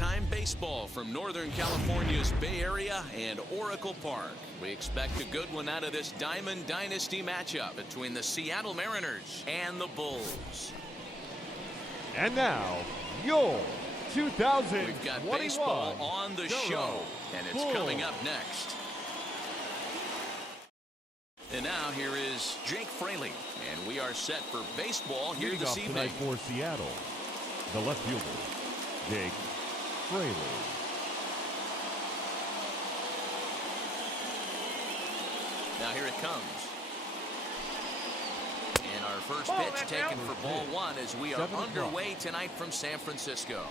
big-time baseball from Northern California's Bay Area and Oracle Park. We expect a good one out of this Diamond Dynasty matchup between the Seattle Mariners and the Bulls. And now, your 2021 We've got baseball on the show, and it's coming up next. And now here is Jake Fraley, and we are set for baseball here this evening. Tonight for Seattle, the left fielder, Jake Fraley. Now here it comes. And our first pitch taken for ball one as we are underway tonight from San Francisco.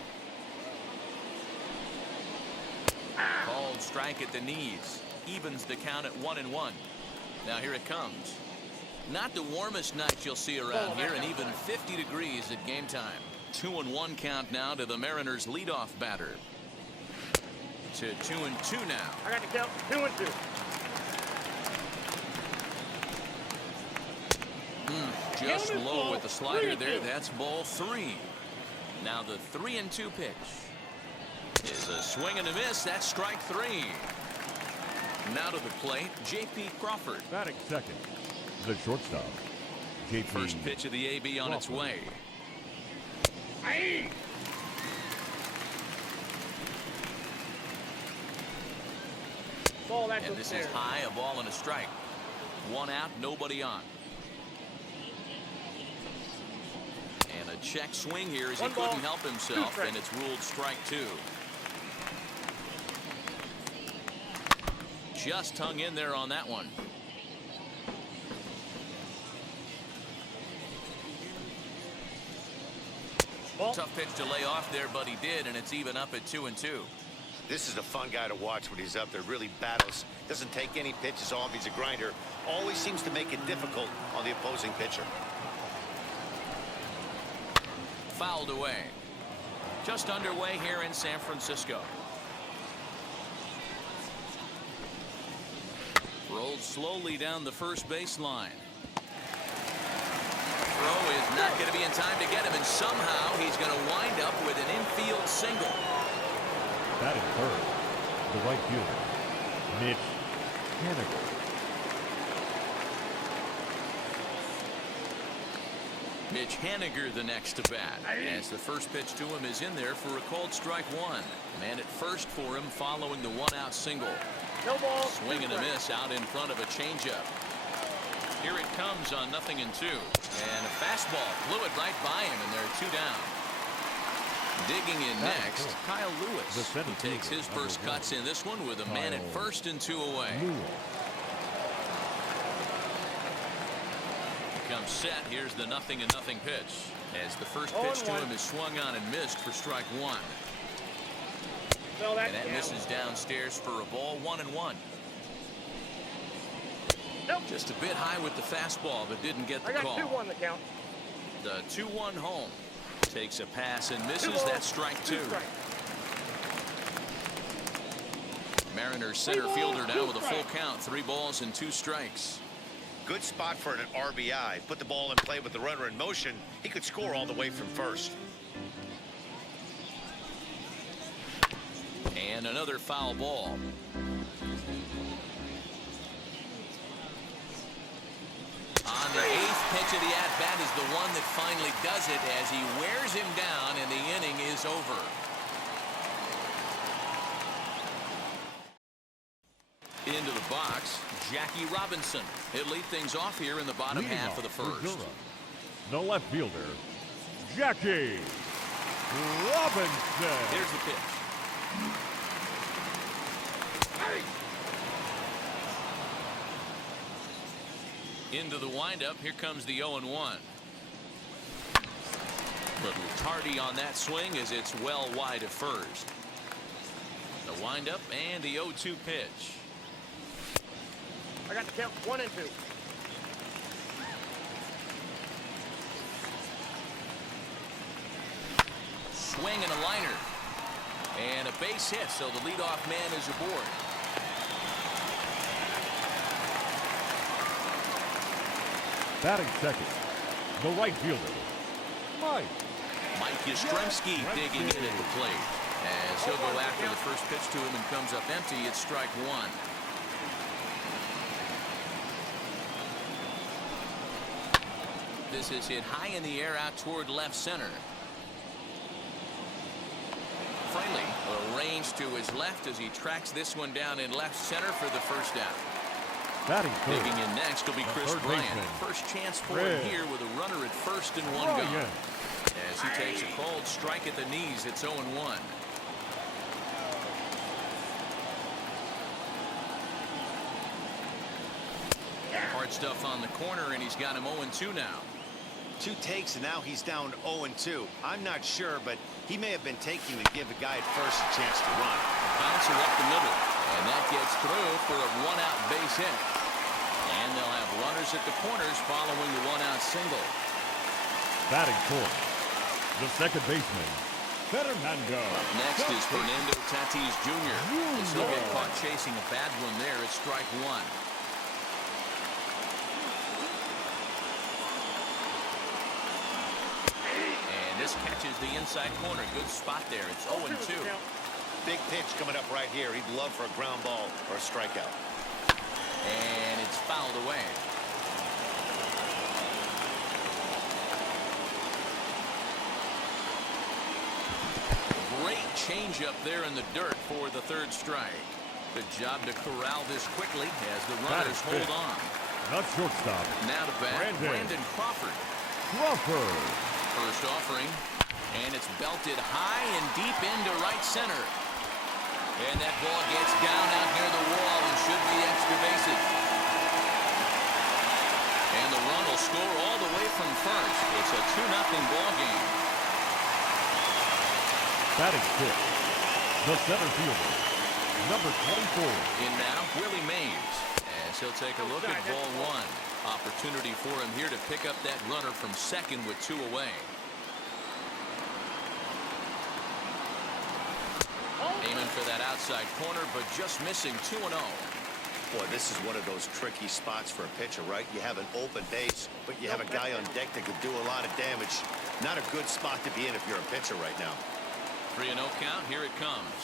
Called strike at the knees. Evens the count at 1-1. Now here it comes. Not the warmest nights you'll see around here, and even 50 degrees at game time. 2-1 count now to the Mariners' leadoff batter. To 2-2 now. I got to count 2-2. Just low with the slider there. That's ball three. Now the 3-2 pitch is a swing and a miss. That's strike three. Now to the plate, J.P. Crawford. Batting second, the shortstop, J.P. First pitch of the A.B. on its way. Aye. And this is high, a ball and a strike. One out, nobody on. And a check swing here as he couldn't help himself, and it's ruled strike two. Just hung in there on that one. Tough pitch to lay off there, but he did, and it's even up at 2-2. This is a fun guy to watch when he's up there. Really battles. Doesn't take any pitches off. He's a grinder. Always seems to make it difficult on the opposing pitcher. Fouled away. Just underway here in San Francisco. Rolled slowly down the first baseline. Throw is not going to be in time to get him, and somehow he's going to wind up with an infield single. Batting third, the right fielder, Mitch Haniger. Mitch Haniger the next to bat, as the first pitch to him is in there for a called strike one. Man at first for him following the one-out single. No ball. Swing and a miss out in front of a changeup. Here it comes on 0-2. And a fastball blew it right by him, and there are two down. Digging in next, Kyle Lewis, who takes his first cuts in this one with a man at first and two away. Comes set. Here's the 0-0 pitch, as the first pitch to him is swung on and missed for strike one. And that misses downstairs for a ball, 1-1. Nope. Just a bit high with the fastball, but didn't get the call. I got 2-1 the count. The 2-1 home. Takes a pass and misses. That's strike two. Mariners center fielder now with a full count. 3 balls and 2 strikes. Good spot for an RBI. Put the ball in play with the runner in motion. He could score all the way from first. And another foul ball. On the 8th pitch of the at-bat is the one that finally does it, as he wears him down and the inning is over. Into the box, Jackie Robinson. He'll lead things off here in the bottom half of the first. The left fielder, Jackie Robinson. Here's the pitch. Into the windup. Here comes the 0-1. Little tardy on that swing as it's well wide of first. The windup and the 0-2 pitch. I got to count 1 and 2. Swing and a liner. And a base hit, so the leadoff man is aboard. Batting second, the right fielder, Mike Yastrzemski digging in at the plate, as he'll go after the first pitch to him and comes up empty. It's strike one. This is hit high in the air out toward left center. Fraley arranged to his left as he tracks this one down in left center for the first out. Digging in next will be Chris Bryant. First chance for him here with a runner at first and one gone. As he takes a cold strike at the knees, it's 0-1. Hard stuff on the corner, and he's got him 0-2 now. 2 takes, and now he's down 0-2. I'm not sure, but he may have been taking to give the guy at first a chance to run. Bouncer up the middle, and that gets through for a one-out base hit. And they'll have runners at the corners following the one-out single. Batting fourth, the second baseman, Fernando. Up next is Fernando Tatis Jr. As he'll get caught chasing a bad one there. It's strike one. And this catches the inside corner. Good spot there. It's 0-2. Big pitch coming up right here. He'd love for a ground ball or a strikeout. And it's fouled away. Great change up there in the dirt for the third strike. Good job to corral this quickly as the runners hold on. Not shortstop. Now to bat, Brandon Crawford. First offering, and it's belted high and deep into right center. And that ball gets down out near the wall and should be extra bases. And the run will score all the way from first. It's a 2-0 ball game. Batting fifth, the center fielder, number 24. In now, Willie Mays. As he'll take a look at ball one. Opportunity for him here to pick up that runner from second with 2 away. Aiming for that outside corner, but just missing 2-0. Boy, this is one of those tricky spots for a pitcher, right? You have an open base, but you have a guy on deck that could do a lot of damage. Not a good spot to be in if you're a pitcher right now. 3-0 count. Here it comes.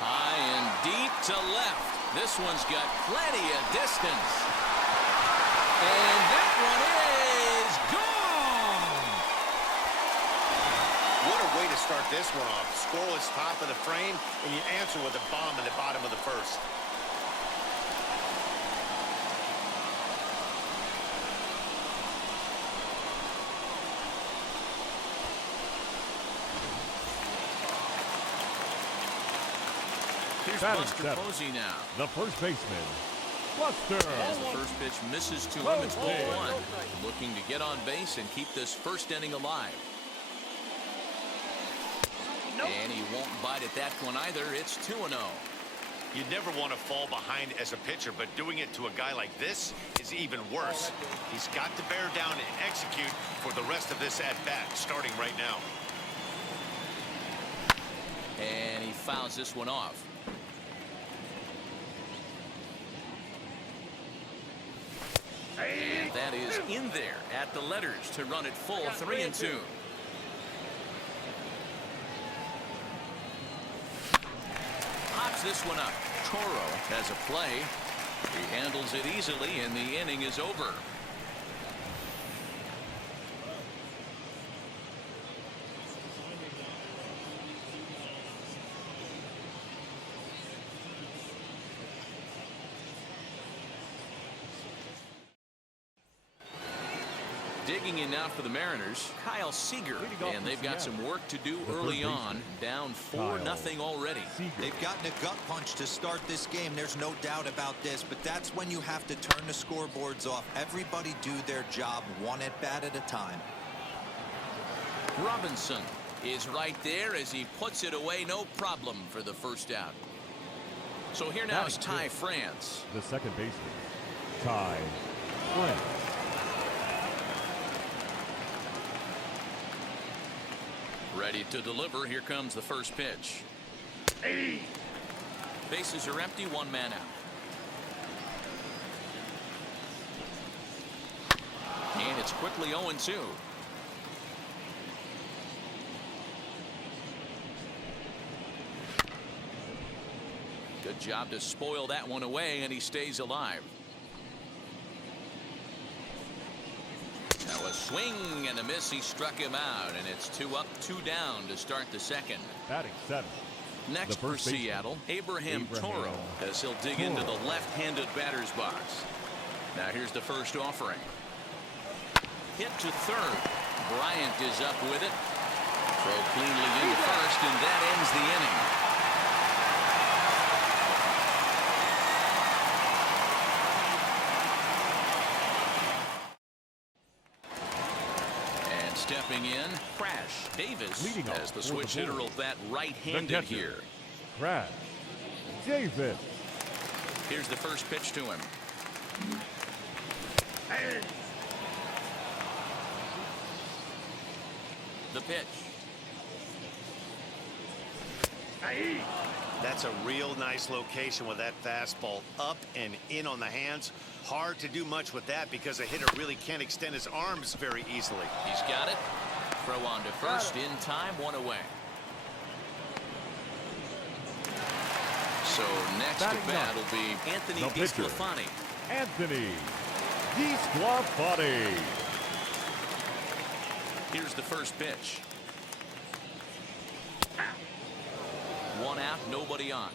High and deep to left. This one's got plenty of distance. And that one is gone. What a way to start this one off. Scoreless top of the frame, and you answer with a bomb in the bottom of the first. Here's Buster Posey now. The first baseman, Buster. As the first pitch misses to him, it's ball one. Looking to get on base and keep this first inning alive. And he won't bite at that one either. It's 2-0. You never want to fall behind as a pitcher, but doing it to a guy like this is even worse. He's got to bear down and execute for the rest of this at-bat, starting right now. And he fouls this one off. And that is in there at the letters to run it full 3-2. Pops this one up. Toro has a play. He handles it easily, and the inning is over. Digging in now for the Mariners, Kyle Seager, and they've got some work to do early on, down 4-0 already. They've gotten a gut punch to start this game. There's no doubt about this, but that's when you have to turn the scoreboards off. Everybody do their job one at bat at a time. Robinson is right there as he puts it away, no problem for the first out. So here now is Ty France. The second baseman, Ty France. Ready to deliver. Here comes the first pitch. Bases are empty, one man out. And it's quickly 0-2. Good job to spoil that one away, and he stays alive. Now a swing and a miss. He struck him out, and it's 2 up, 2 down to start the second. Batting 7th. Next for Seattle, Abraham Toro, as he'll dig into the left-handed batter's box. Now here's the first offering. Hit to third. Bryant is up with it. Throw cleanly into first, and that ends the inning. And stepping in, Crash Davis, Leading as the switch hitter will bat right-handed here. Crash Davis. Here's the first pitch to him. The pitch. That's a real nice location with that fastball up and in on the hands. Hard to do much with that because a hitter really can't extend his arms very easily. He's got it. Throw on to first in time, 1 away. So next at bat will be Anthony DeSclafani. Anthony DeSclafani. Here's the first pitch. 1 out, nobody on.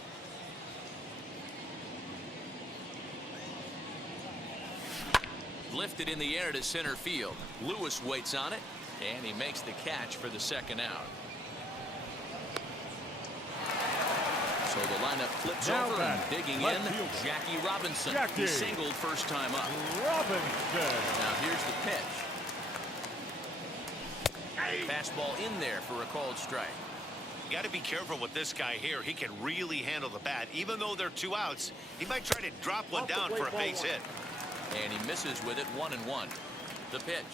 Lifted in the air to center field. Lewis waits on it, and he makes the catch for the second out. So the lineup flips over and digging in, Jackie Robinson. He singled first time up. Robinson. Now here's the pitch. Fastball in there for a called strike. You got to be careful with this guy here. He can really handle the bat. Even though they're 2 outs, he might try to drop one down for a base hit. And he misses with it, 1-1. The pitch.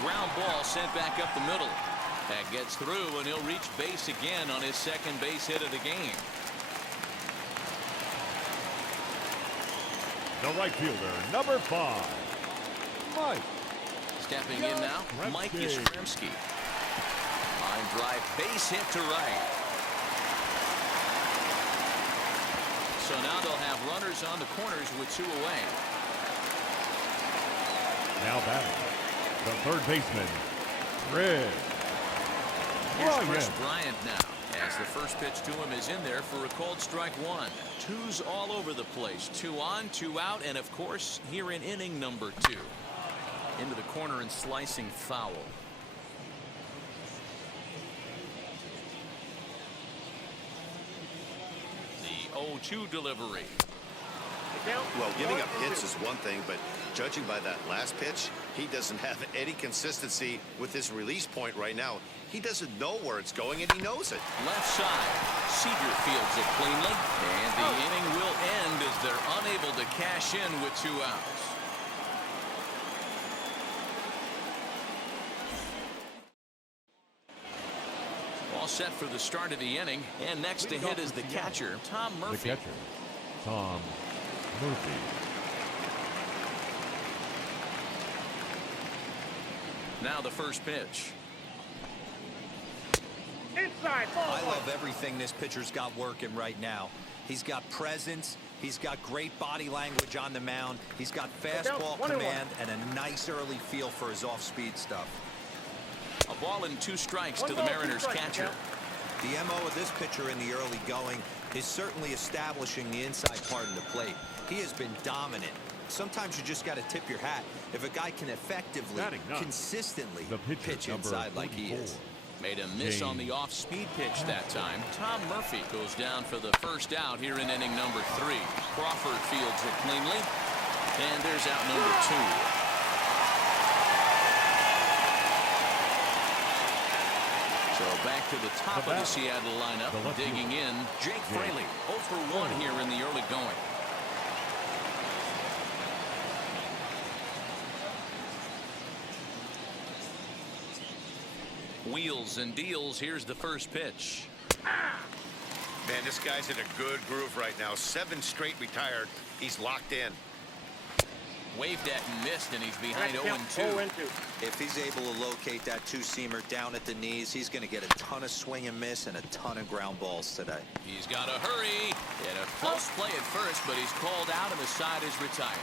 Ground ball sent back up the middle. That gets through, and he'll reach base again on his second base hit of the game. The right fielder, number 5, Mike. Stepping in now, Mike Yastrzemski. Line drive, base hit to right. So now they'll have runners on the corners with 2 away. Now batting, the third baseman, Here's Chris Bryant now, as the first pitch to him is in there for a called strike 1. 2's all over the place. 2 on, 2 out, and of course here in inning number 2. Into the corner and slicing foul. The 0-2 delivery. Well, giving up hits is one thing, but judging by that last pitch, he doesn't have any consistency with his release point right now. He doesn't know where it's going, and he knows it. Left side. Seager fields it cleanly, and the inning will end as they're unable to cash in with 2 outs. All set for the start of the inning, and next to hit is the catcher, Tom Murphy. The catcher, Tom Murphy. Now the first pitch. Inside, ball. I love everything this pitcher's got working right now. He's got presence. He's got great body language on the mound. He's got fastball command and a nice early feel for his off-speed stuff. A ball and 2 strikes to the Mariners catcher. The MO of this pitcher in the early going is certainly establishing the inside part of the plate. He has been dominant. Sometimes you just got to tip your hat if a guy can effectively, consistently pitch inside like he is. Made a miss on the off-speed pitch that time. Tom Murphy goes down for the first out here in inning number 3. Crawford fields it cleanly, and there's out number 2. So back to the top of the Seattle lineup, digging in, Jake Fraley, 0 for 1 here in the early going. Wheels and deals. Here's the first pitch. Man, this guy's in a good groove right now. 7 straight retired. He's locked in. Waved at and missed, and he's I behind got to 0-2. count 0-2. If he's able to locate that two-seamer down at the knees, he's going to get a ton of swing and miss and a ton of ground balls today. He's got to hurry. And a close play at first, but he's called out, and the side is retired.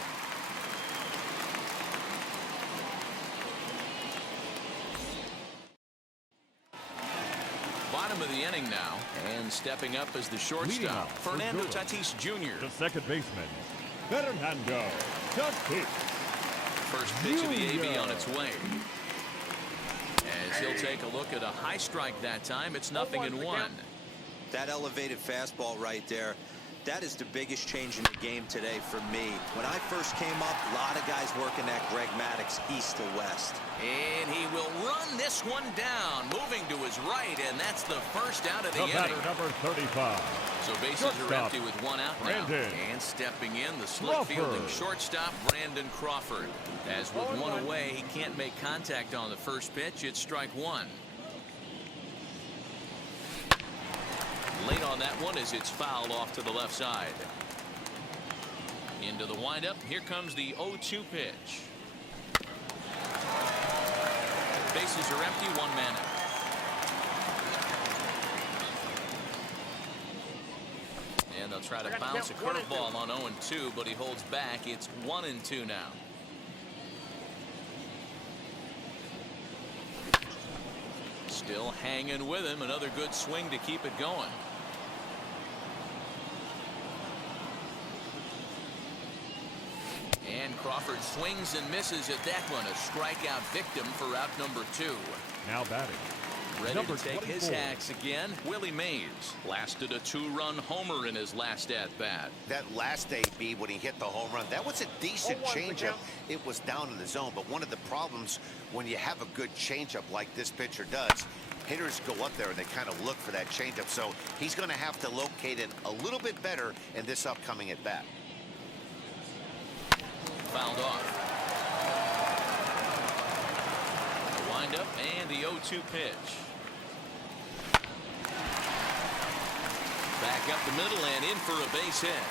Bottom of the inning now, and stepping up as the Leading shortstop, off for Fernando Brewers, Tatis Jr. the second baseman, Fernando Tatis. First pitch of the AB on its way. As he'll take a look at a high strike that time, it's 0-1. That elevated fastball right there, that is the biggest change in the game today for me. When I first came up, a lot of guys working that Greg Maddux east to west. And he will run this one down, moving to his right, and that's the first out of the The batter, inning. number 35. So bases Shortstop, are empty with one out now. Brandon And stepping in, the slip Crawford. fielding shortstop, Brandon Crawford. As with one away, he can't make contact on the first pitch. It's strike one. Late on that one as it's fouled off to the left side. Into the windup. Here comes the 0-2 pitch. Bases are empty, one man out. And they'll try to bounce a curveball on 0-2, but he holds back. It's 1-2 now. Still hanging with him. Another good swing to keep it going. And Crawford swings and misses at that one. A strikeout victim for out number 2. Now batting, Ready number to take 24. his hacks again. Willie Mays lasted a 2-run homer in his last at-bat. That last AB when he hit the home run, that was a decent 0-1 the changeup. count. It was down in the zone, but one of the problems when you have a good changeup like this pitcher does, hitters go up there and they kind of look for that changeup. So he's going to have to locate it a little bit better in this upcoming at bat. Fouled off. The windup and the 0-2 pitch. Back up the middle and in for a base hit.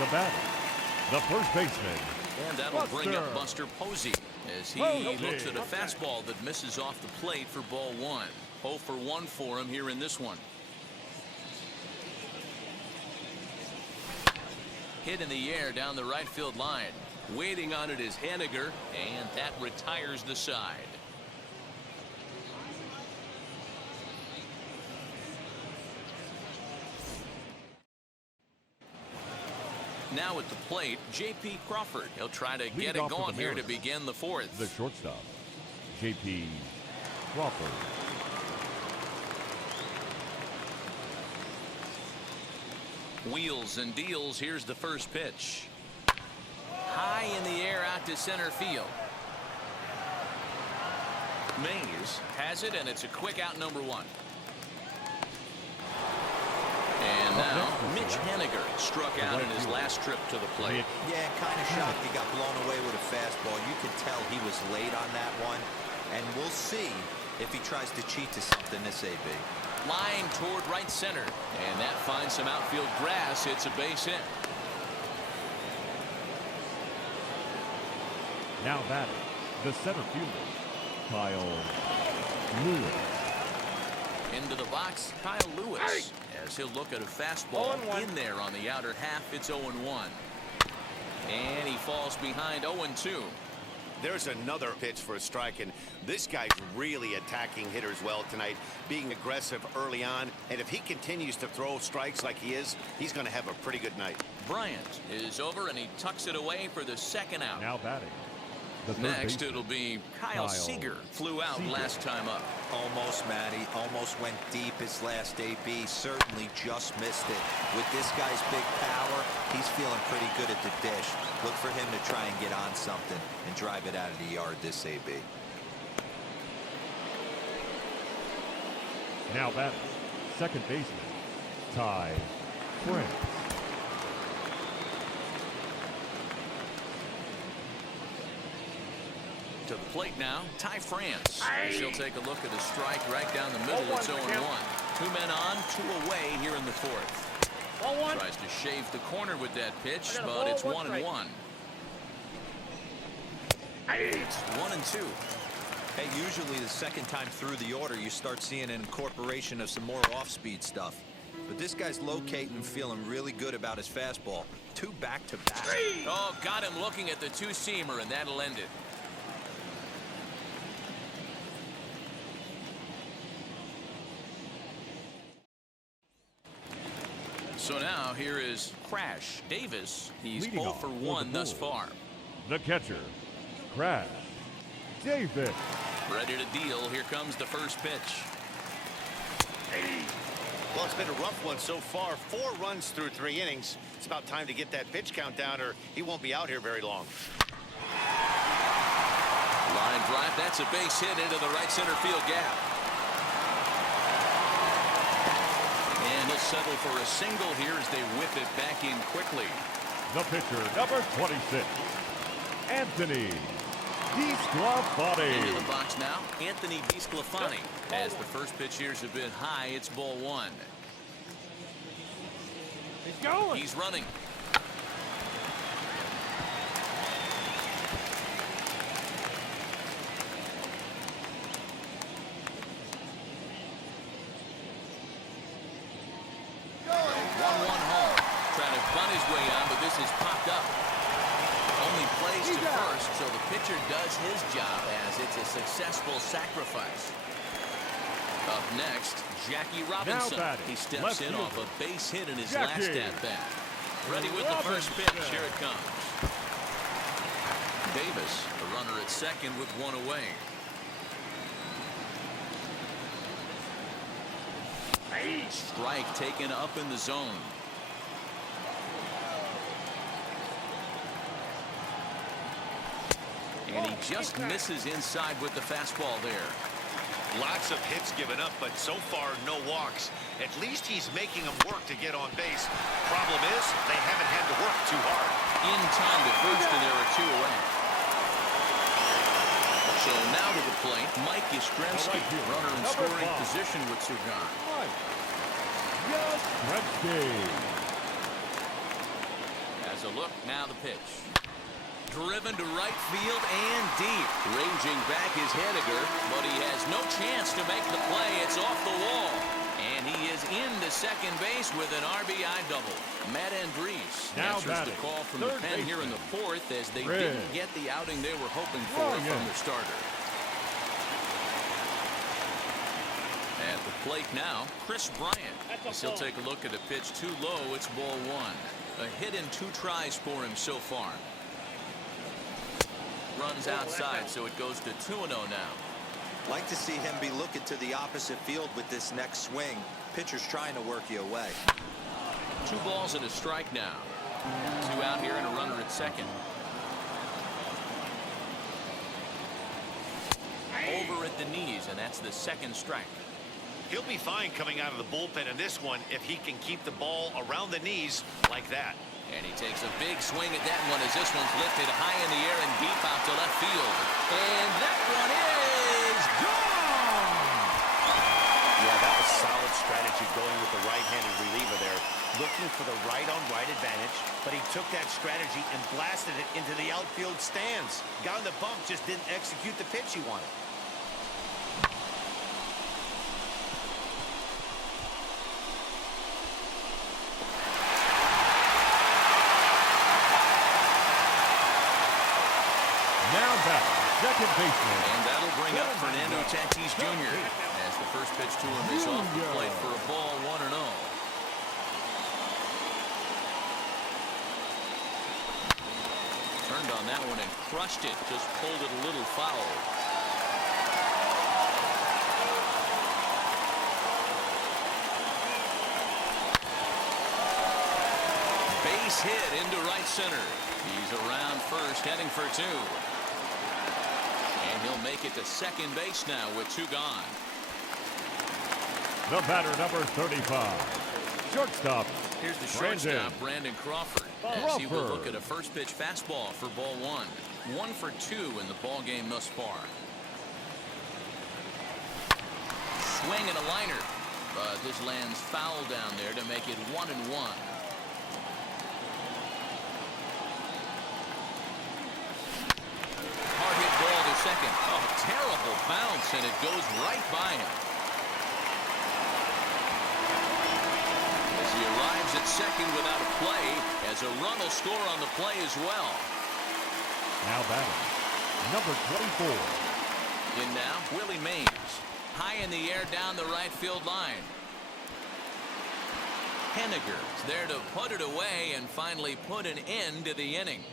The batter, the first baseman, And that'll bring up Buster. Buster Posey as he Posey. looks at a fastball that misses off the plate for ball 1. 0 for 1 for him here in this one. Hit in the air down the right field line. Waiting on it is Haniger, and that retires the side. Now at the plate, J.P. Crawford. He'll try to get it off with going the here to Mariners. begin the 4th. the shortstop, J.P. Crawford. Wheels and deals. Here's the first pitch. High in the air out to center field. Mays has it, and it's a quick out, number 1. And now Mitch Haniger struck out in his last trip to the plate. Yeah, kind of shocked he got blown away with a fastball. You could tell he was late on that one. And we'll see if he tries to cheat to something this AB. Line toward right center. And that finds some outfield grass. It's a base hit. Now batting, the center fielder, Kyle Lewis. Into the box, Kyle Lewis. As he'll look at a fastball 0-1. in there on the outer half. It's 0-1. And he falls behind 0-2. There's another pitch for a strike, and this guy's really attacking hitters well tonight, being aggressive early on. And if he continues to throw strikes like he is, he's going to have a pretty good night. Bryant is over, and he tucks it away for the second out. Now batting, the third Next, baseman, it'll be Kyle Seager. Flew out Seager. last time up. Almost, Matty. Almost went deep his last AB. Certainly just missed it. With this guy's big power, he's feeling pretty good at the dish. Look for him to try and get on something and drive it out of the yard this AB. Now batting, second baseman, Ty France. To the plate now, Ty France. She'll take a look at a strike right down the middle. It's 0-1. 2 men on, 2 away here in the 4th. Ball 1. Tries to shave the corner with that pitch, I got a but ball, it's 1 strike. 1-1. It's 1-2. Hey, usually the second time through the order, you start seeing an incorporation of some more off-speed stuff. But this guy's locating and feeling really good about his fastball. 2 back-to-back. Oh, got him looking at the 2-seamer, and that'll end it. So now here is Crash Davis. He's Leading 0 off for for the 1 thus Bulls. far. The catcher, Crash Davis. Ready to deal. Here comes the first pitch. Well, it's been a rough one so far. 4 runs through 3 innings. It's about time to get that pitch count down, or he won't be out here very long. Line drive. That's a base hit into the right center field gap. And he'll settle for a single here as they whip it back in quickly. The pitcher, number 26, Anthony DeSclafani. Into the box now, Anthony DeSclafani. As the first pitch here's a bit high, it's ball 1. He's going. He's running. Is popped up. Only plays to first, so the pitcher does his job as it's a successful sacrifice. Up next, Jackie Robinson. He steps in off a base hit in his last at-bat. Ready with the first pitch. Here it comes. Davis, the runner at second with 1 away. Strike taken up in the zone. And he just misses inside with the fastball there. Lots of hits given up, but so far no walks. At least he's making them work to get on base. Problem is, they haven't had to work too hard. In time to first, and there are 2 away. So now to the plate, Mike Yastrzemski, runner in scoring position with Sugan. Yastrzemski. As a look, now the pitch. Driven to right field and deep. Ranging back is Henniger, but he has no chance to make the play. It's off the wall. And he is into second base with an RBI double. Matt Andriese answers the call from the pen here in the 4th as they didn't get the outing they were hoping for from the starter. At the plate now, Chris Bryant. As he'll take a look at a pitch too low, it's ball 1. A hit in 2 tries for him so far. Runs outside, so it goes to 2-0 now. Like to see him be looking to the opposite field with this next swing. Pitcher's trying to work you away. 2 balls and a strike now. 2 out here and a runner at second. Over at the knees, and that's the 2nd strike. He'll be fine coming out of the bullpen in this one if he can keep the ball around the knees like that. And he takes a big swing at that one as this one's lifted high in the air and deep out to left field. And that one is gone! Yeah, that was solid strategy going with the right-handed reliever there. Looking for the right-on-right advantage, but he took that strategy and blasted it into the outfield stands. Got on the bump, just didn't execute the pitch he wanted. Now back, second baseman. And that'll bring up Fernando Tatis Jr. as the first pitch to him is off the plate for a ball 1-0. Turned on that one and crushed it. Just pulled it a little foul. Base hit into right center. He's around first, heading for 2. And he'll make it to second base now with 2 gone. The batter, number 35, shortstop. Here's the shortstop, Brandon Crawford. As he will look at a first pitch fastball for ball 1. 1 for 2 in the ball game thus far. Swing and a liner. But this lands foul down there to make it 1-1. Hard hit ball to second. Oh, terrible bounce, and it goes right by him. As he arrives at second without a play, as a run will score on the play as well. Now batting, number 24. In now, Willie Mays. High in the air down the right field line. Henniger's there to put it away and finally put an end to the inning.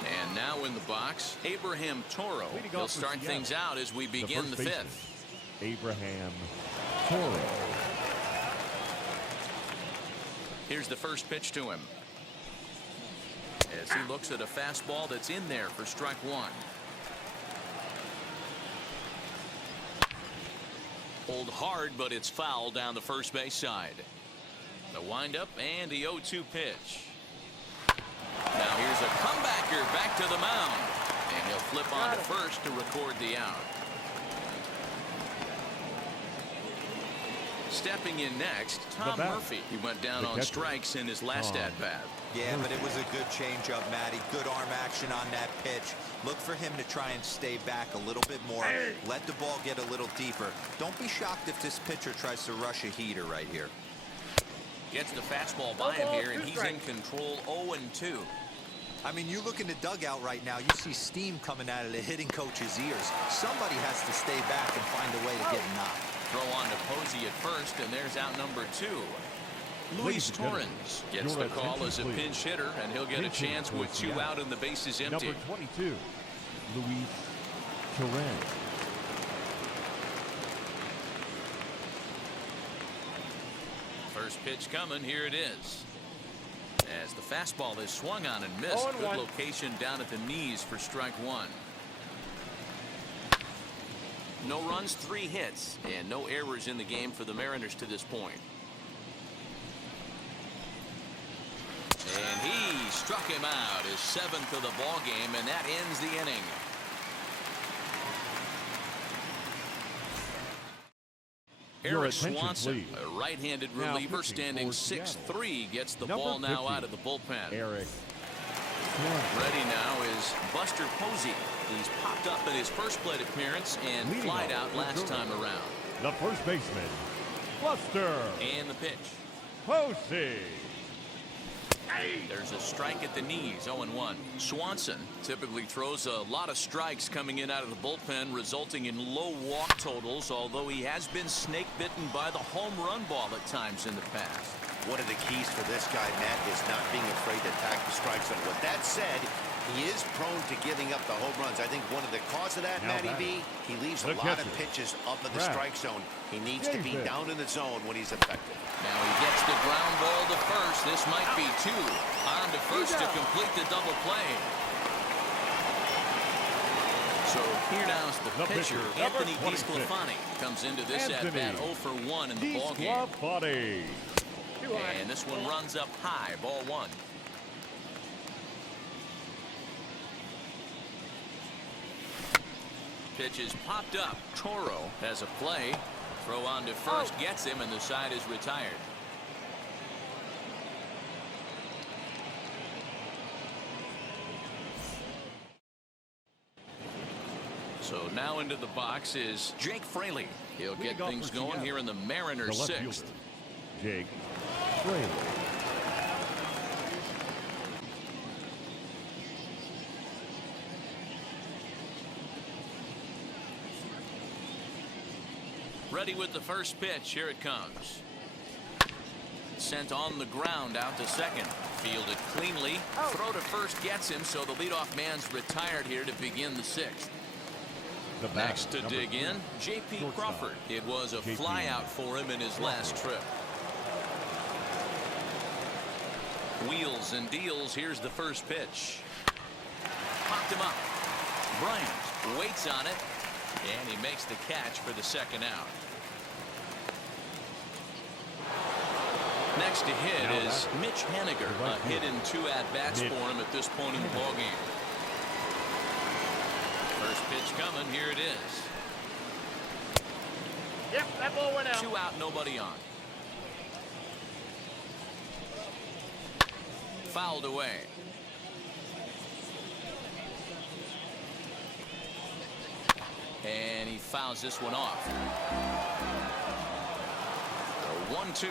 And now in the box, Abraham Toro. He'll start things out as we begin the fifth. Abraham Toro. Here's the first pitch to him. As he looks at a fastball that's in there for strike one. Pulled hard, but it's foul down the first base side. The windup and the 0-2 pitch. Now here's a comebacker back to the mound. And he'll flip on to first to record the out. Stepping in next, Tom Murphy. He went down on strikes in his last at-bat. Yeah, but it was a good changeup, Matty. Good arm action on that pitch. Look for him to try and stay back a little bit more. Let the ball get a little deeper. Don't be shocked if this pitcher tries to rush a heater right here. Gets the fastball by him here, and he's in control 0-2. I mean, you look in the dugout right now, you see steam coming out of the hitting coach's ears. Somebody has to stay back and find a way to get knocked. Throw on to Posey at first, and there's out number 2. Luis Torrens gets the call as a pinch hitter, and he'll get a chance with 2 out and the bases empty. Number 22, Luis Torrens. First pitch coming, here it is. As the fastball is swung on and missed. Good location down at the knees for strike one. No runs, 3 hits, and no errors in the game for the Mariners to this point. And he struck him out, his 7th of the ball game, and that ends the inning. Eric Swanson, a right-handed reliever, standing 6'3", gets the ball now out of the bullpen. Eric. Ready now is Buster Posey. He's popped up in his first plate appearance and flied out last time around. The first baseman, Buster. And the pitch. Posey. There's a strike at the knees, 0-1. Swanson typically throws a lot of strikes coming in out of the bullpen, resulting in low walk totals, although he has been snake-bitten by the home run ball at times in the past. One of the keys for this guy, Matt, is not being afraid to attack the strike zone. With that said, he is prone to giving up the home runs. I think one of the cause of that, Matty B, he leaves a lot of pitches up in the strike zone. He needs to be down in the zone when he's effective. Now he gets the ground ball to first. This might be 2. On to first to complete the double play. So here now is the pitcher, Anthony DeSclafani, comes into this at-bat 0 for 1 in the ballgame. And this one runs up high, ball 1. Pitch is popped up. Toro has a play. Throw on to first, gets him, and the side is retired. So now into the box is Jake Fraley. He'll get things going here in the Mariners' 6th. Jake Fraley. Ready with the first pitch. Here it comes. Sent on the ground out to second. Fielded cleanly. Throw to first gets him, so the leadoff man's retired here to begin the 6th. Next to dig in, J.P. Crawford. It was a flyout for him in his last trip. Wheels and deals. Here's the first pitch. Popped him up. Bryant waits on it, and he makes the catch for the second out. Next to hit is Mitch Henniger. A hit in 2 at-bats for him at this point in the ballgame. Pitch coming. Here it is. Yep, that ball went out. 2 out, nobody on. Fouled away. And he fouls this one off. The 1-2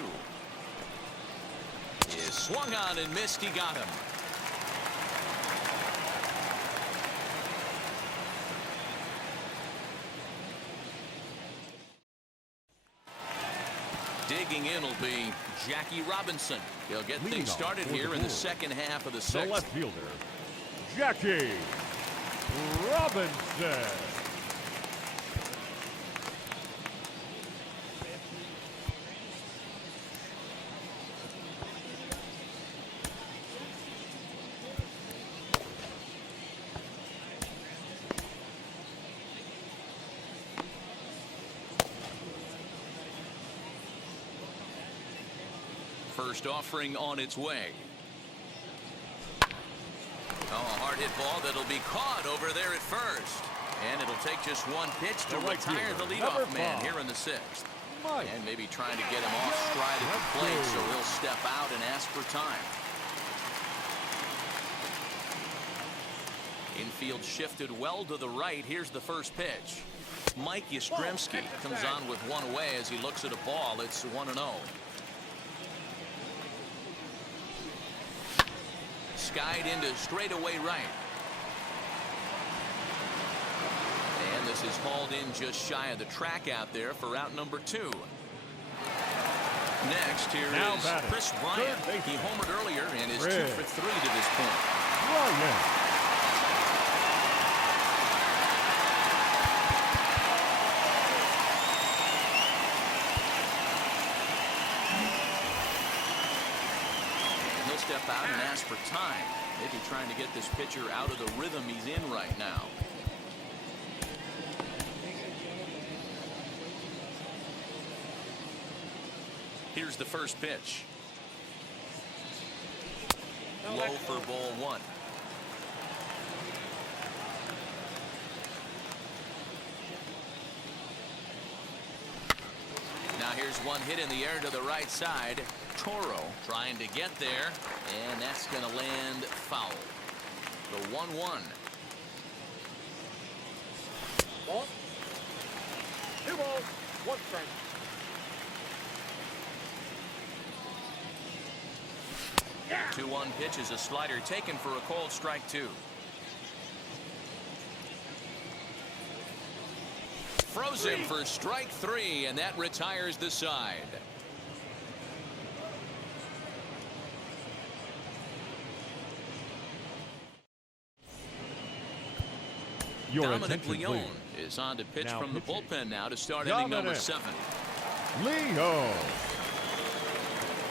is swung on and missed. He got him. Digging in will be Jackie Robinson. He'll get things started here in the second half of the sixth. The left fielder, Jackie Robinson. First offering on its way. Oh, a hard hit ball that'll be caught over there at first. And it'll take just one pitch to retire the leadoff man here in the sixth. And maybe trying to get him off stride at the plate, so he'll step out and ask for time. Infield shifted well to the right. Here's the first pitch. Mike Yastrzemski comes on with one away as he looks at a ball. It's 1-0. Skied into straightaway right. And this is hauled in just shy of the track out there for out number 2. Next, here is Chris Bryant. He homered earlier and is 2 for 3 to this point. Bryant. Step out and ask for time. Maybe trying to get this pitcher out of the rhythm he's in right now. Here's the first pitch. Low for ball 1. Now here's one hit in the air to the right side. Toro trying to get there, and that's going to land foul. The 1-1. Ball. 2 balls, 1 strike. Yeah. 2-1 pitch is a slider taken for a called strike 2. Froze him for strike 3, and that retires the side. Dominic Leone is on to pitch from the bullpen now to start inning number 7. Leo.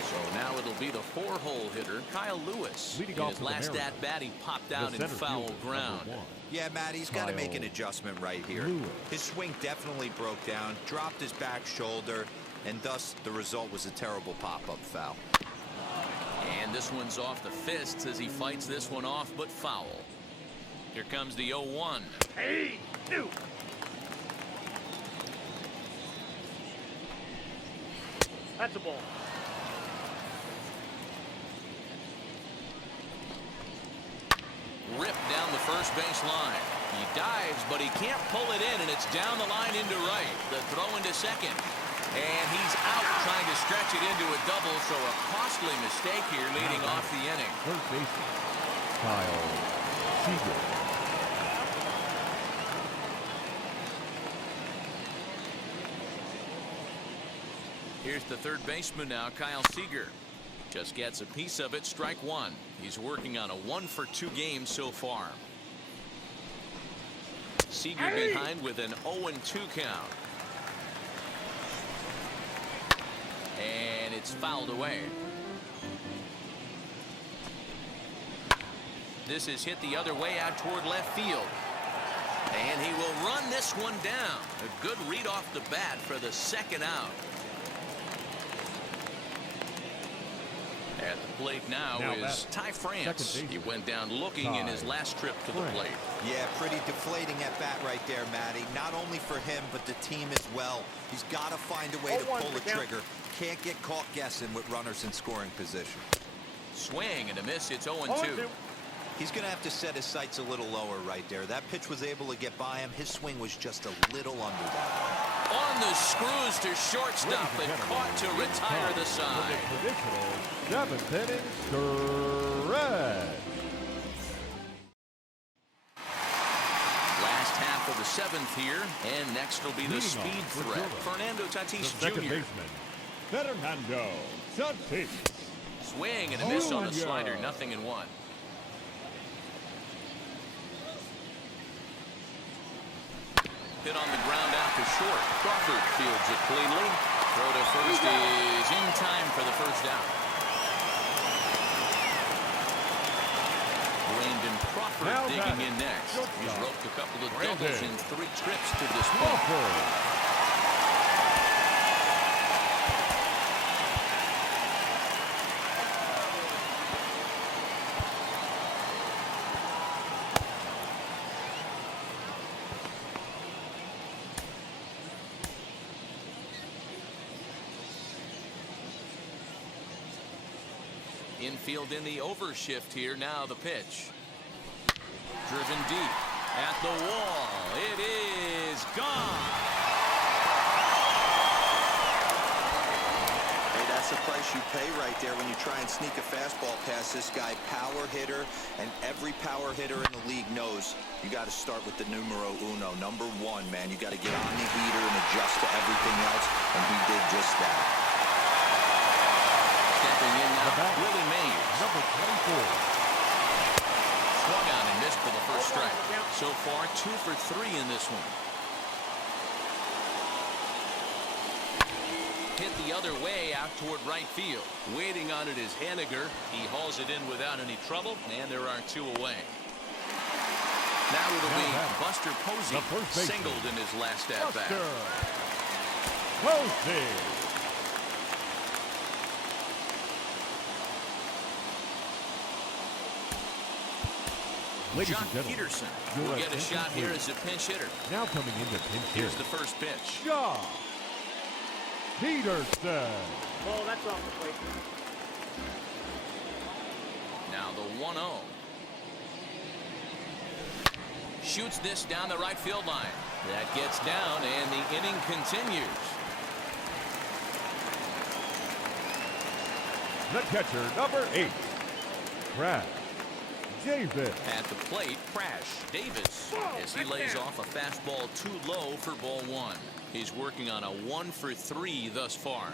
So now it'll be the 4-hole hitter, Kyle Lewis. Leading in off his for the last Mariners, at-bat, he popped out in foul ground. Yeah, Matt, he's got to make an adjustment right here. Lewis. His swing definitely broke down, dropped his back shoulder, and thus the result was a terrible pop-up foul. And this one's off the fists as he fights this one off, but foul. Here comes the 0-1. Hey, 2. That's a ball. Ripped down the first base line. He dives, but he can't pull it in, and it's down the line into right. The throw into second. And he's out trying to stretch it into a double, so a costly mistake here leading off the inning. Third baseman, Kyle Seager. Here's the third baseman now, Kyle Seager. Just gets a piece of it, strike 1. He's working on a 1-for-2 game so far. Seager behind with an 0-2 count. And it's fouled away. This is hit the other way out toward left field. And he will run this one down. A good read off the bat for the second out. At the plate now is Ty France. He went down looking in his last trip to the plate. Yeah, pretty deflating at bat right there, Matty. Not only for him, but the team as well. He's got to find a way to pull the trigger. Can't get caught guessing with runners in scoring position. Swing and a miss. It's 0-2. He's going to have to set his sights a little lower right there. That pitch was able to get by him. His swing was just a little under that. On the screws to shortstop and caught to retire the side. The traditional 7th inning stretch. Last half of the 7th here, and next will be the speed threat. Fernando Tatis Second Jr. baseman, Fernando Tatis. Swing and a miss on the slider, 0-1. Hit on the ground out to short. Crawford fields it cleanly. Throw to first is in time for the first out. Brandon Crawford now digging in next. He's roped a couple of doubles in 3 trips to this point. Crawford. Infield in the overshift here. Now the pitch. Driven deep at the wall. It is gone. Hey, that's the price you pay right there when you try and sneak a fastball past this guy. Power hitter, and every power hitter in the league knows you got to start with the numero uno, number 1, man. You got to get on the heater and adjust to everything else, and he did just that. Stepping in now, Willie Mays. Number 24. Swung on and missed for the first strike. So far, 2 for 3 in this one. Hit the other way out toward right field. Waiting on it is Haniger. He hauls it in without any trouble, and there are 2 away. Now it'll be Buster Posey, singled in his last at-bat. Posey. Jock Peterson will get a shot here as a pinch hitter. Now coming into pinch hitter. Here's the first pitch. Jock Peterson. Oh, that's off the plate. Now the 1-0. Shoots this down the right field line. That gets down, and the inning continues. The catcher, number 8, Crash Davis. At the plate, Crash Davis, as he lays off a fastball too low for ball 1. He's working on a 1 for 3 thus far.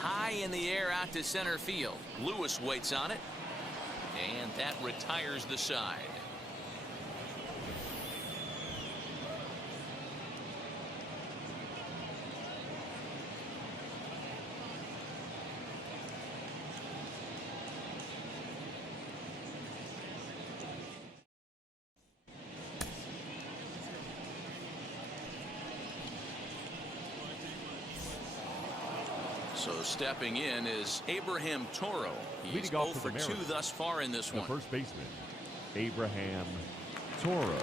High in the air out to center field. Lewis waits on it, and that retires the side. So stepping in is Abraham Toro. He's 0 for 2 thus far in this one. The first baseman, Abraham Toro.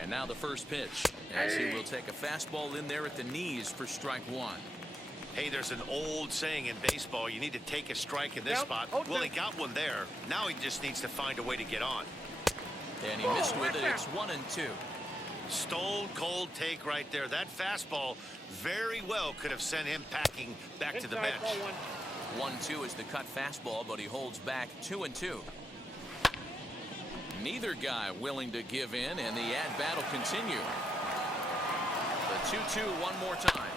And now the first pitch, as he will take a fastball in there at the knees for strike 1. Hey, there's an old saying in baseball, you need to take a strike in this spot. Well, he got one there. Now he just needs to find a way to get on. And he missed with it. It's 1-2. Stone cold take right there. That fastball very well could have sent him packing back to the bench. 1-2 is the cut fastball, but he holds back 2-2. Neither guy willing to give in, and the at-bat will continue. The 2-2 one more time.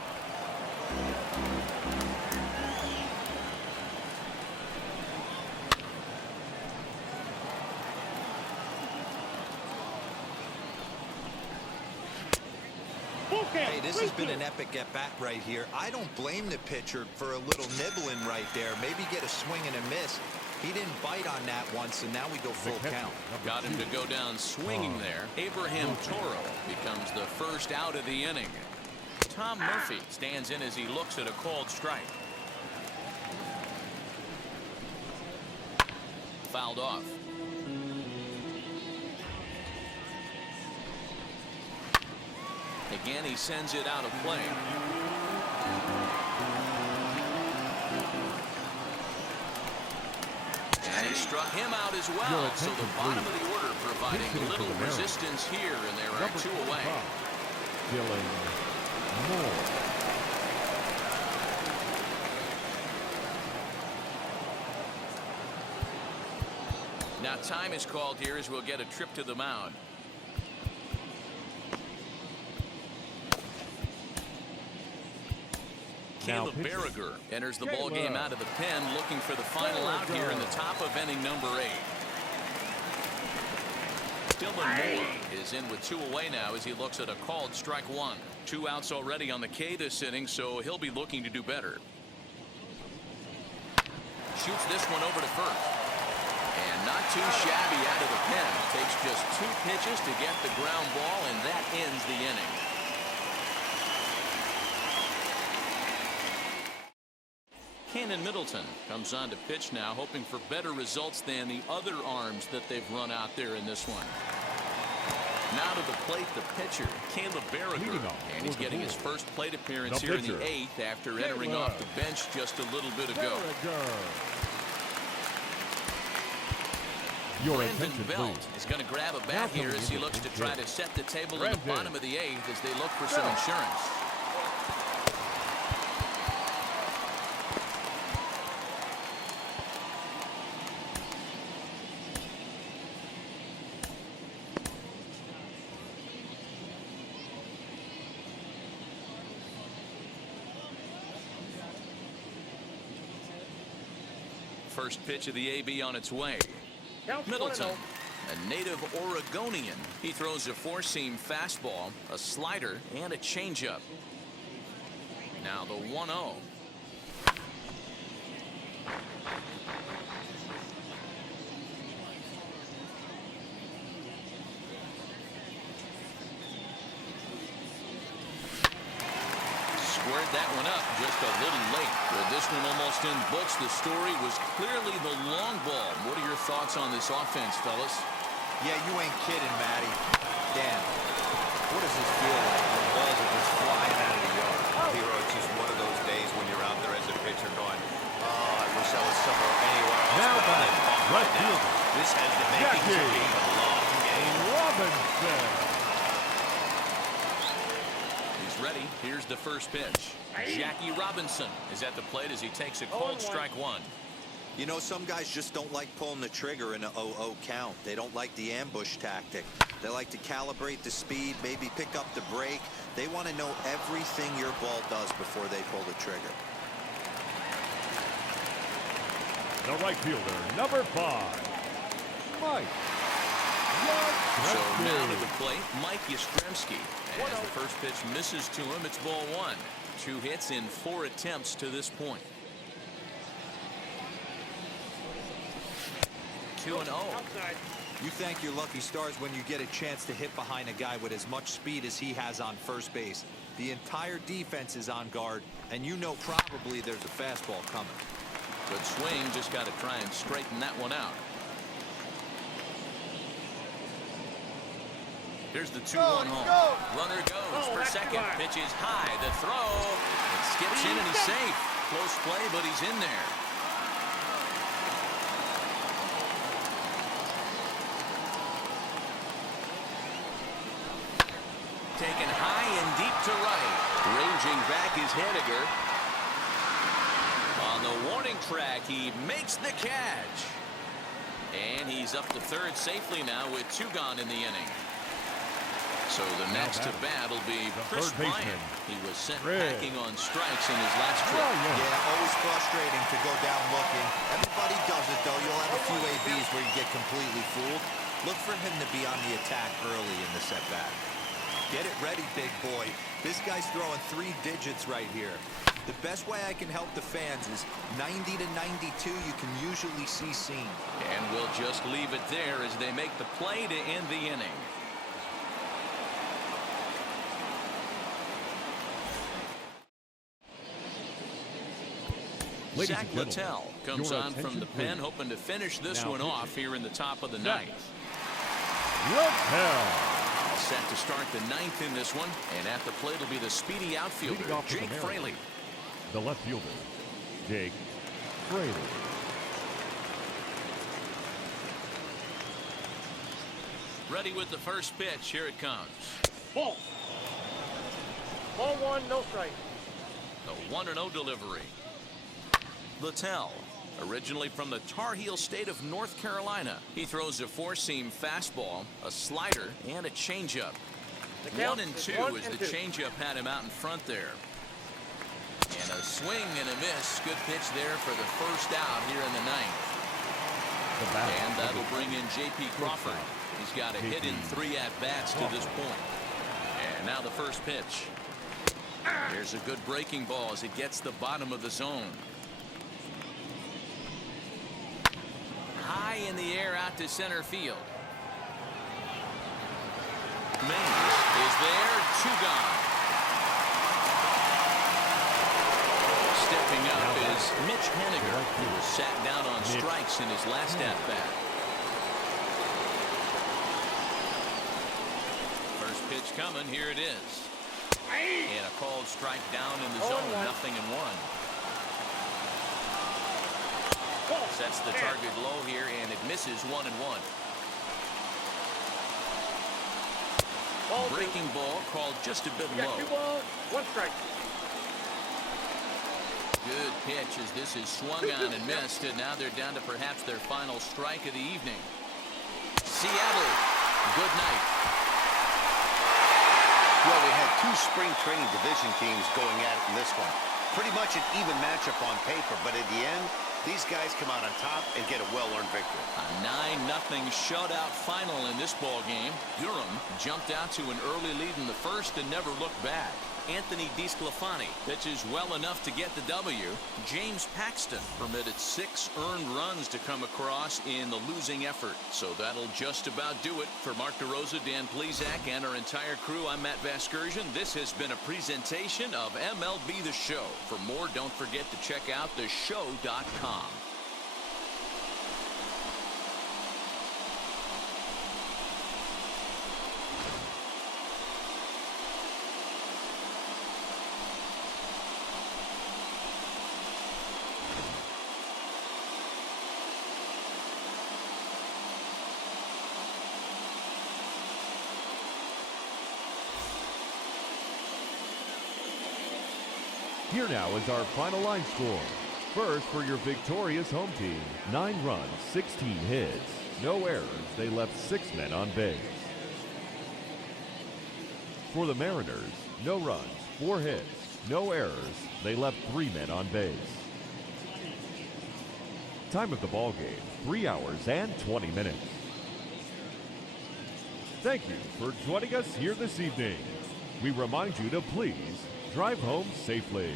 Hey, this has been an epic at-bat right here. I don't blame the pitcher for a little nibbling right there. Maybe get a swing and a miss. He didn't bite on that once, and now we go full count. Got him to go down swinging there. Abraham Toro becomes the first out of the inning. Tom Murphy stands in as he looks at a called strike. Fouled off. Again, he sends it out of play. And he struck him out as well. So the bottom of the order providing little resistance here, and there are 2 away. Now time is called here as we'll get a trip to the mound. Caleb Berriger enters the ball game out of the pen, looking for the final out here in the top of inning number 8. Dylan Moore is in with 2 away now as he looks at a called strike 1. 2 outs already on the K this inning, so he'll be looking to do better. Shoots this one over to first. And not too shabby out of the pen. Takes just 2 pitches to get the ground ball, and that ends the inning. Cannon Middleton comes on to pitch now, hoping for better results than the other arms that they've run out there in this one. Now to the plate, the pitcher, Caleb Berriger. And he's getting his first plate appearance here in the 8th after entering off the bench just a little bit ago. Brandon Belt is going to grab a bat here as he looks to try to set the table in the bottom of the 8th as they look for some insurance. First pitch of the AB on its way. Middleton, a native Oregonian. He throws a 4-seam fastball, a slider, and a changeup. Now the 1-0. Squared that one up just a little late. With this one almost in books, the story was clearly the long ball. What are your thoughts on this offense, fellas? Yeah, you ain't kidding, Matty. Dan, what does this feel like when balls are just flying out of the yard? Hero, it's just one of those days when you're out there as a pitcher going, oh, I wish I was somewhere anywhere else. Now back, right fielder. This has the makings of being a long game. Robinson. Ready. Here's the first pitch. Jackie Robinson is at the plate as he takes a called strike 1. You know, some guys just don't like pulling the trigger in an 0-0 count. They don't like the ambush tactic. They like to calibrate the speed, maybe pick up the brake. They want to know everything your ball does before they pull the trigger. The right fielder, number 5, Mike. So now to the plate, Mike Yastrzemski. As the first pitch misses to him, it's ball 1. 2 hits in 4 attempts to this point. 2-0. You thank your lucky stars when you get a chance to hit behind a guy with as much speed as he has on first base. The entire defense is on guard, and you know probably there's a fastball coming. Good swing, just got to try and straighten that one out. Here's the 2-1 home. Runner goes for second. Pitch is high. The throw. It skips in and he's safe. Close play, but he's in there. Taken high and deep to right. Ranging back is Hediger. On the warning track, he makes the catch. And he's up to third safely now with 2 gone in the inning. So the next to bat will be Chris Bryant. He was sent packing on strikes in his last trip. Yeah, always frustrating to go down looking. Everybody does it, though. You'll have a few ABs where you get completely fooled. Look for him to be on the attack early in the setback. Get it ready, big boy. This guy's throwing 3 digits right here. The best way I can help the fans is 90 to 92 you can usually see seen. And we'll just leave it there as they make the play to end the inning. Ladies Zach and gentlemen, Littell comes your on from attention, the pen, please. hoping to finish this Now one pitching. off here in the top of the ninth. Littell. All set to start the ninth in this one, and at the plate will be the speedy outfielder, Leading off for the Jake Mariners, Fraley. The left fielder, Jake Fraley. Ready with the first pitch. Here it comes. Ball. Ball one, no strike. The 1-0 delivery. Littell, originally from the Tar Heel state of North Carolina. He throws a four-seam fastball, a slider, and a changeup. The count 1-2 is 1 as and the 2. changeup had him out in front there. And a swing and a miss. Good pitch there for the first out here in the ninth. And that'll bring in J.P. Crawford. He's got a hit in 3 at-bats to this point. And now the first pitch. Here's a good breaking ball as it gets the bottom of the zone. High in the air out to center field. Mays is there, 2 gone. Stepping up is Mitch Haniger, who was sat down on strikes in his last at-bat. First pitch coming, here it is. And a called strike down in the zone, 0-1. Sets the target low here, and it misses 1-1. Breaking ball called just a bit You got low. 2 balls, 1 strike. Good pitch as this is swung on and missed, and now they're down to perhaps their final strike of the evening. Seattle, good night. Well, we had 2 spring training division teams going at it in this one. Pretty much an even matchup on paper, but at the end, these guys come out on top and get a well-earned victory. A 9-0 shutout final in this ball game. Durham jumped out to an early lead in the first and never looked back. Anthony DeSclafani pitches well enough to get the W. James Paxton permitted 6 earned runs to come across in the losing effort. So that'll just about do it. For Mark DeRosa, Dan Plezak, and our entire crew, I'm Matt Vasgersian. This has been a presentation of MLB The Show. For more, don't forget to check out theshow.com. Here now is our final line score. First, for your victorious home team, 9 runs, 16 hits, no errors. They left 6 men on base. For the Mariners, no runs, 4 hits, no errors. They left 3 men on base. Time of the ball game, 3 hours and 20 minutes. Thank you for joining us here this evening. We remind you to please drive home safely.